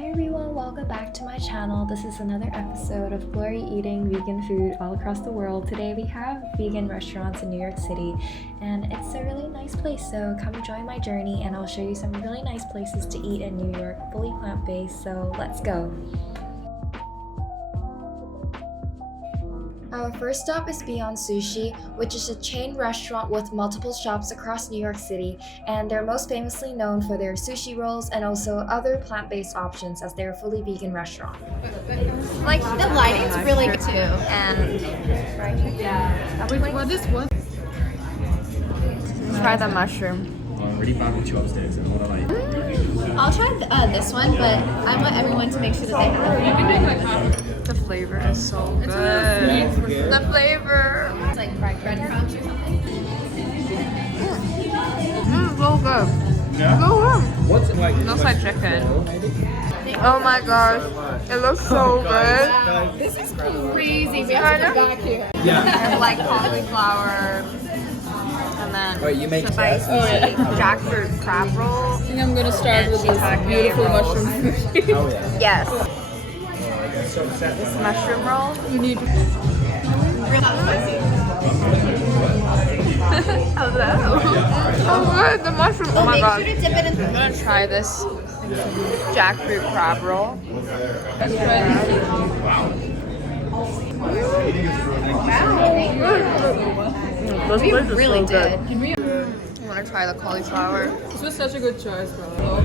Hi everyone, welcome back to my channel. This is another episode of Glory eating vegan food all across the world. Today we have vegan restaurants in New York City and it's a really nice place, so come join my journey and I'll show you some really nice places to eat in New York, fully plant-based, so let's go. Our first stop is Beyond Sushi, which is a chain restaurant with multiple shops across New York City, and they're most famously known for their sushi rolls and also other plant-based options as they're a fully vegan restaurant. Like the lighting's really good too. And what is what? Try the mushroom. Already found the chopsticks and what I like. I'll try this one, but I want everyone to make sure that they have. The flavor is so good. The flavor. It's like fried breadcrumbs or something. So good. Yeah. So good. What's it like? Looks like chicken. Oh my gosh, it looks so good. This is crazy. We have to come back here. Yeah. It's like cauliflower. And then Wait, you make spicy jackfruit crab roll. I think I'm gonna start with this beautiful mushroom sushi. Oh yeah. Yes. So set This mushroom roll. You need Hello. So good, the mushroom. Oh my god. Make sure to dip it in. I'm gonna try this jackfruit crab roll. let's try this. This place is Really so good. did. Can we? I want to try the cauliflower. This was such a good choice, bro.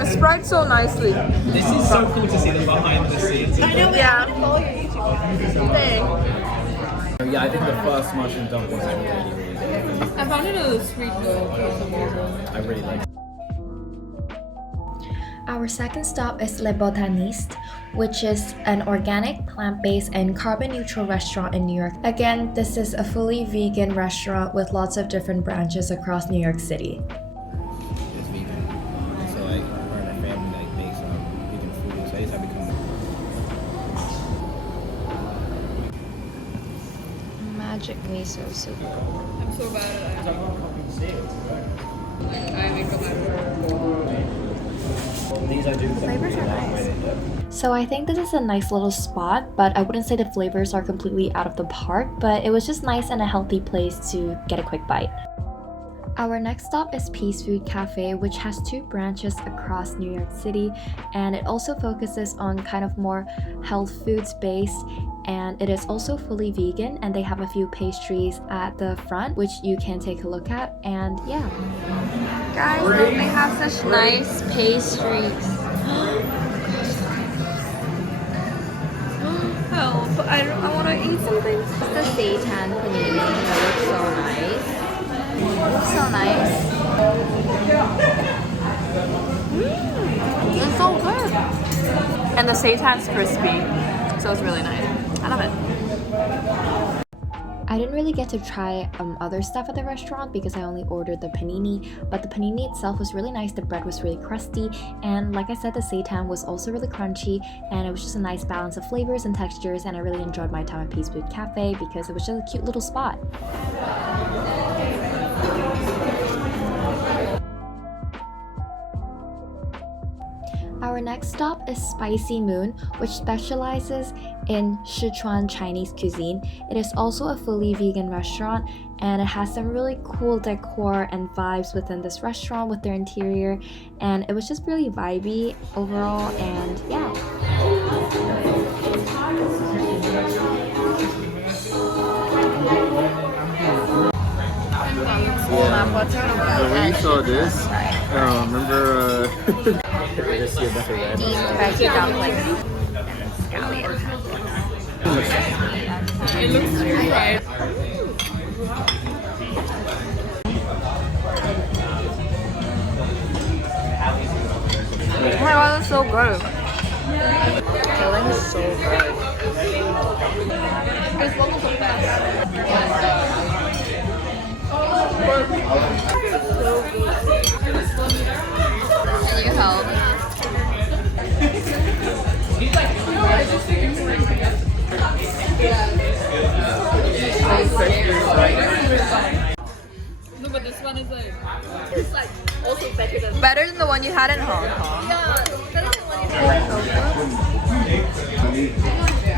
It's spread so nicely. This is so cool to see the behind the scenes. I know. Yeah. Yeah, I think the first mushroom dumpling was really, really good. I found it a little sweet though for some reason. I really like it. Our second stop is Le Bontaniste, which is an organic, plant-based, and carbon-neutral restaurant in New York. Again, this is a fully vegan restaurant with lots of different branches across New York City. It's vegan. So like, her and her family like makes vegan food. So I used to become. Magic miso soup. I'm so bad at it. I make a These I do. Flavors are nice. So I think this is a nice little spot, but I wouldn't say the flavors are completely out of the park, but it was just nice and a healthy place to get a quick bite. Our next stop is Peacefood Cafe, which has two branches across New York City, and it also focuses on kind of more health foods based, and it is also fully vegan, and they have a few pastries at the front which you can take a look at, and yeah. Guys, look, they have such nice pastries. Help, I want to eat something. The seitan panini, that looks so nice. Looks so nice. It's so good. And the seitan's crispy, so it's really nice. I love it. I didn't really get to try other stuff at the restaurant because I only ordered the panini, but the panini itself was really nice. The bread was really crusty, and like I said, the seitan was also really crunchy, and it was just a nice balance of flavors and textures, and I really enjoyed my time at Peacefood Cafe because it was just a cute little spot. Our next stop is Spicy Moon, which specializes in Sichuan Chinese cuisine. It is also a fully vegan restaurant, and it has some really cool decor and vibes within this restaurant with their interior, and it was just really vibey overall, and yeah. When you saw this, remember just see a bunch of red. Veggie dumpling and scallion. It looks too fried. Oh my god, that's so good. Filling is so good. This one was the best. Can you help? No, but this one is like also better than. Better than the one you had in Hong Kong. Yeah, better than one you had.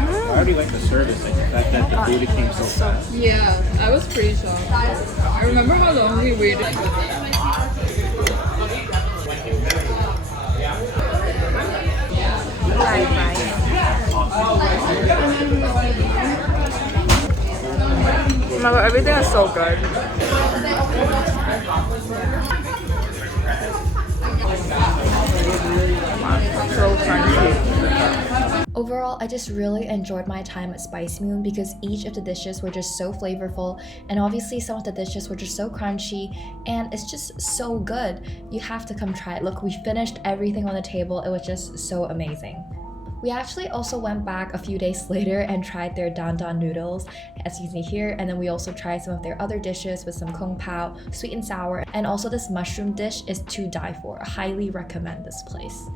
I already like the service, like the fact that the food came so fast. Yeah, I was pretty shocked. I remember how long we waited. Oh my god, everything is so good. So crunchy. Overall, I just really enjoyed my time at Spicy Moon because each of the dishes were just so flavorful, and obviously some of the dishes were just so crunchy, and it's just so good. You have to come try it. Look, we finished everything on the table. It was just so amazing. We actually also went back a few days later and tried their dan dan noodles, as you can see here, and then we also tried some of their other dishes with some kung pao, sweet and sour, and also this mushroom dish is to die for. I highly recommend this place.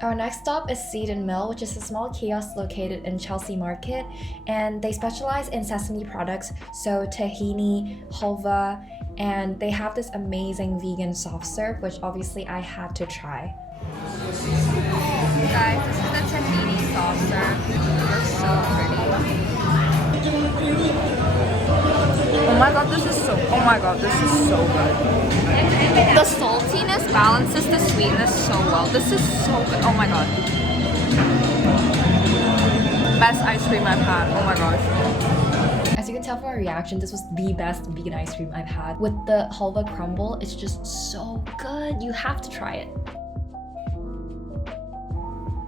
Our next stop is Seed and Mill, which is a small kiosk located in Chelsea Market, and they specialize in sesame products, so tahini, halva, and they have this amazing vegan soft serve, which obviously I had to try. Guys, this is the tahini soft serve. It's so pretty. Oh my god, this is so good. The saltiness balances the sweetness so well. This is so good. Oh my god. Best ice cream I've had. Oh my gosh. As you can tell from our reaction, this was the best vegan ice cream I've had. With the halva crumble, it's just so good. You have to try it.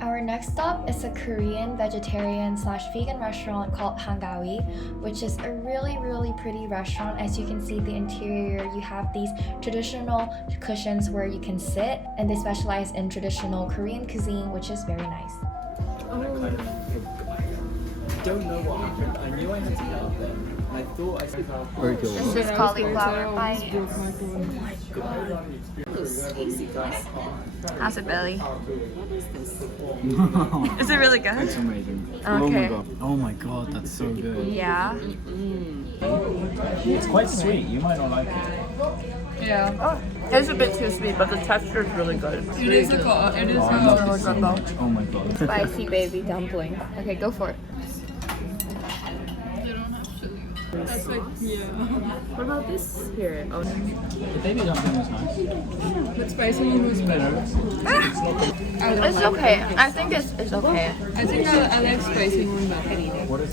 Our next stop is a Korean vegetarian/vegan restaurant called Hangawi, which is a really pretty restaurant. As you can see the interior, you have these traditional cushions where you can sit, and they specialize in traditional Korean cuisine, which is very nice. I don't know what happened. I knew I had to get up there. I thought I said very cool. This is cauliflower pie. How's it, Billy? Is it really good? It's amazing. Okay. Oh my god, that's so good. Yeah. It's quite sweet. You might not like it. Yeah. It's a bit too sweet, but the texture is really good. It is a Oh my god. Spicy baby dumpling. Okay, go for it. That's like, yeah. What about this here? Oh. The baby dumpling was nice. The spicy one was better. It's okay. I think it's okay. I think I like spicy one better.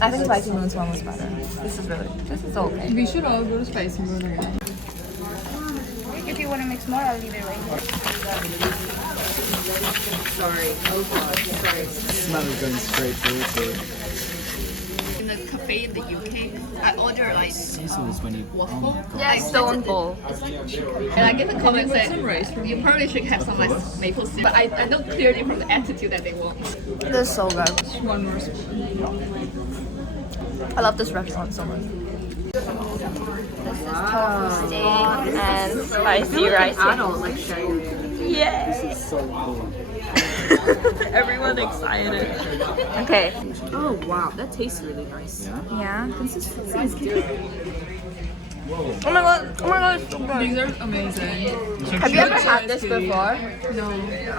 I think Spicy Moon's one was better. This is okay. We should all go to spicy one again. If you want to mix more, I'll leave it right here. Sorry. Oh god. Sorry. Smell is going straight through. In the cafe in the UK, I order like Sizzles when you waffle. Yeah, stone bowl. And I get the comment that you probably should have some like maple syrup. But I know clearly from the attitude that they want. This is so good. One more spoon. I love this restaurant so much. This is tofu steak and spicy rice. Adult like sharing. Yay! So cool. Everyone excited. Okay. Oh wow, that tastes really nice. Yeah. Consistency is good. Oh my god, it's so good. These are amazing. Have you ever had this before? No.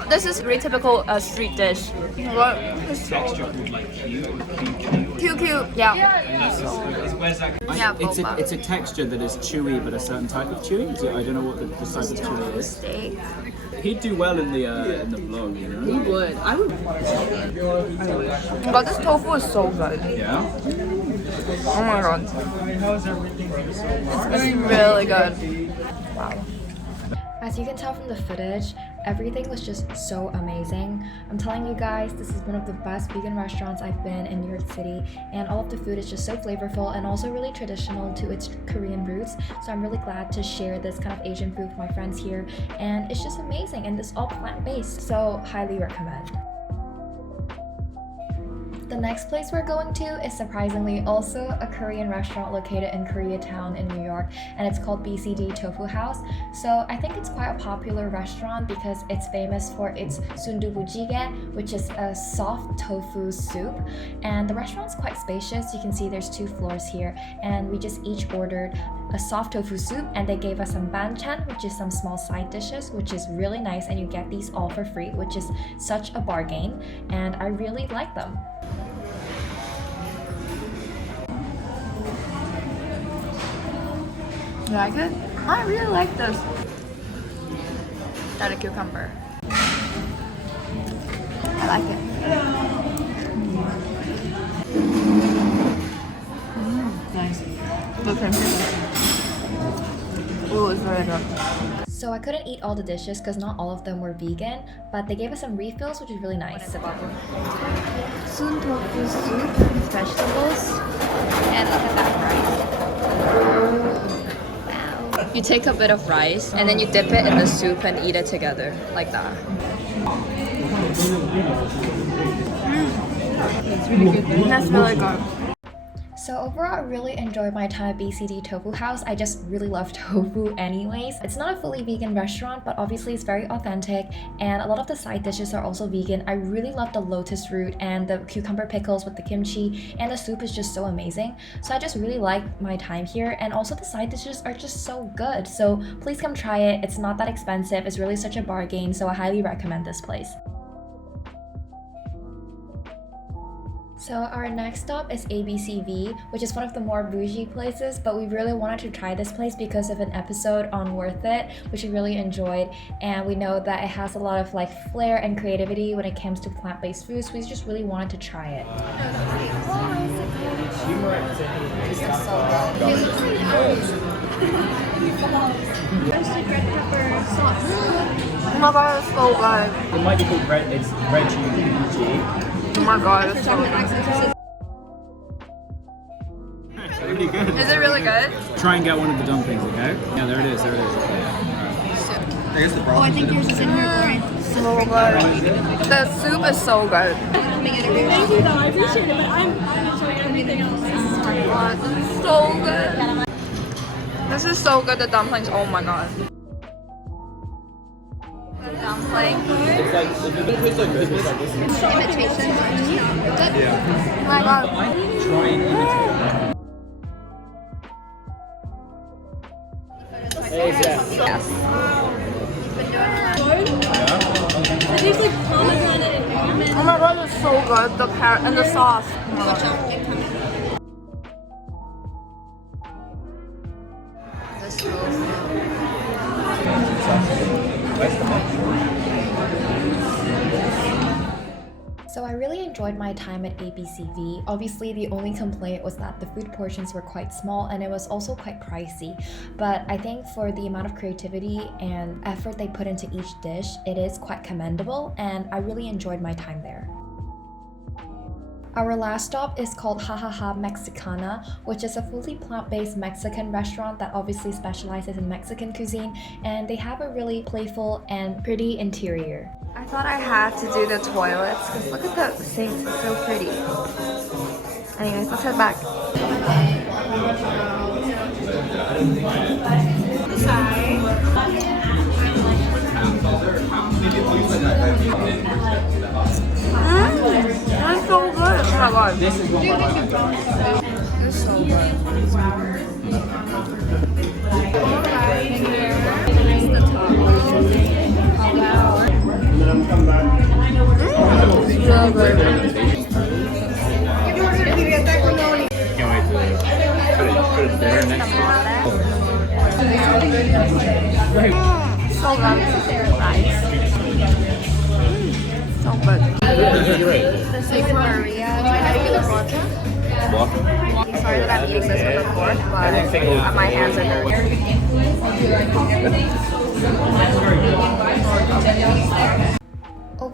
This is very typical street dish. What? Texture called like QQ. Yeah. Yeah, boba. It's a texture that is chewy, but a certain type of chewy. I don't know what the type of chewy is. Steak. He'd do well in the vlog, you know. He would. I would. Oh my god, this tofu is so good. Yeah. Oh my god. It's really good. Wow. As you can tell from the footage, everything was just so amazing. I'm telling you guys, this is one of the best vegan restaurants I've been in New York City, and all of the food is just so flavorful and also really traditional to its Korean roots. So I'm really glad to share this kind of Asian food with my friends here, and it's just amazing, and it's all plant-based, so highly recommend. The next place we're going to is surprisingly also a Korean restaurant located in Koreatown in New York, and it's called BCD Tofu House. So I think it's quite a popular restaurant because it's famous for its sundubu-jjigae, which is a soft tofu soup. And the restaurant's quite spacious. You can see there's 2 floors here, and we just each ordered a soft tofu soup, and they gave us some banchan, which is some small side dishes, which is really nice, and you get these all for free, which is such a bargain, and I really like them. You like it? I really like this. Add a cucumber. I like it. Nice. The crunchy. Ooh, it's very good. So I couldn't eat all the dishes because not all of them were vegan, but they gave us some refills, which is really nice. Sun tofu soup with vegetables. And look at that rice. You take a bit of rice and then you dip it in the soup and eat it together, like that. It's really good. That's really good. So overall, I really enjoyed my time at BCD Tofu House. I just really love tofu anyways. It's not a fully vegan restaurant, but obviously it's very authentic, and a lot of the side dishes are also vegan. I really love the lotus root and the cucumber pickles with the kimchi, and the soup is just so amazing. So I just really like my time here, and also the side dishes are just so good. So please come try it. It's not that expensive. It's really such a bargain, so I highly recommend this place. So our next stop is abcV, which is one of the more bougie places, but we really wanted to try this place because of an episode on Worth It, which we really enjoyed, and we know that it has a lot of like flair and creativity when it comes to plant-based foods, so we just really wanted to try it. Roasted red pepper sauce. Oh my god, it's so good. It might be called red. It's red cheese. Oh my god, it's so good. It's really good. Is it really good? Try and get one of the dumplings, okay? Yeah, there it is. There it is. I guess the broth. I think yours is in here, right? So good. The soup is so good. Thank you though, I appreciate it, but I'm enjoying everything else. Oh my god, this is so good. This is so good, the dumplings, oh my god. The dumpling. It's like, it tastes like this. It's like this. Imitation. Oh my god. Try and imitate. Yes. It tastes like pomegranate and almond. Oh my god, it's so good. The carrot and the sauce. Oh my god. This tofu. So I really enjoyed my time at abcV. Obviously, the only complaint was that the food portions were quite small and it was also quite pricey. But I think for the amount of creativity and effort they put into each dish, it is quite commendable, and I really enjoyed my time there. Our last stop is called Jajaja Mexicana, which is a fully plant-based Mexican restaurant that obviously specializes in Mexican cuisine, and they have a really playful and pretty interior. I thought I had to do the toilets because look at the sink, it's so pretty. Anyways, let's head back. That's so good. Oh my god. This is what It's so good. So good. Can't wait to put it there next to So good. Nice. So good. This is Maria. How do you get the vodka? Sorry that I'm eating this with a fork, but my hands are dirty.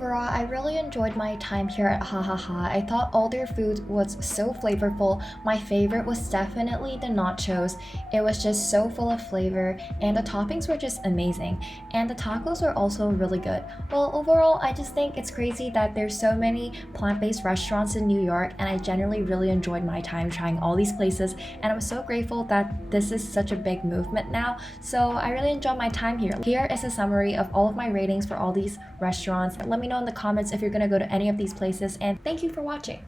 overall, I really enjoyed my time here at Jajaja. I thought all their food was so flavorful. My favorite was definitely the nachos. It was just so full of flavor and the toppings were just amazing. And the tacos were also really good. Well, overall, I just think it's crazy that there's so many plant-based restaurants in New York, and I generally really enjoyed my time trying all these places, and I'm so grateful that this is such a big movement now. So I really enjoyed my time here. Here is a summary of all of my ratings for all these restaurants. Let me know in the comments if you're gonna go to any of these places, and thank you for watching.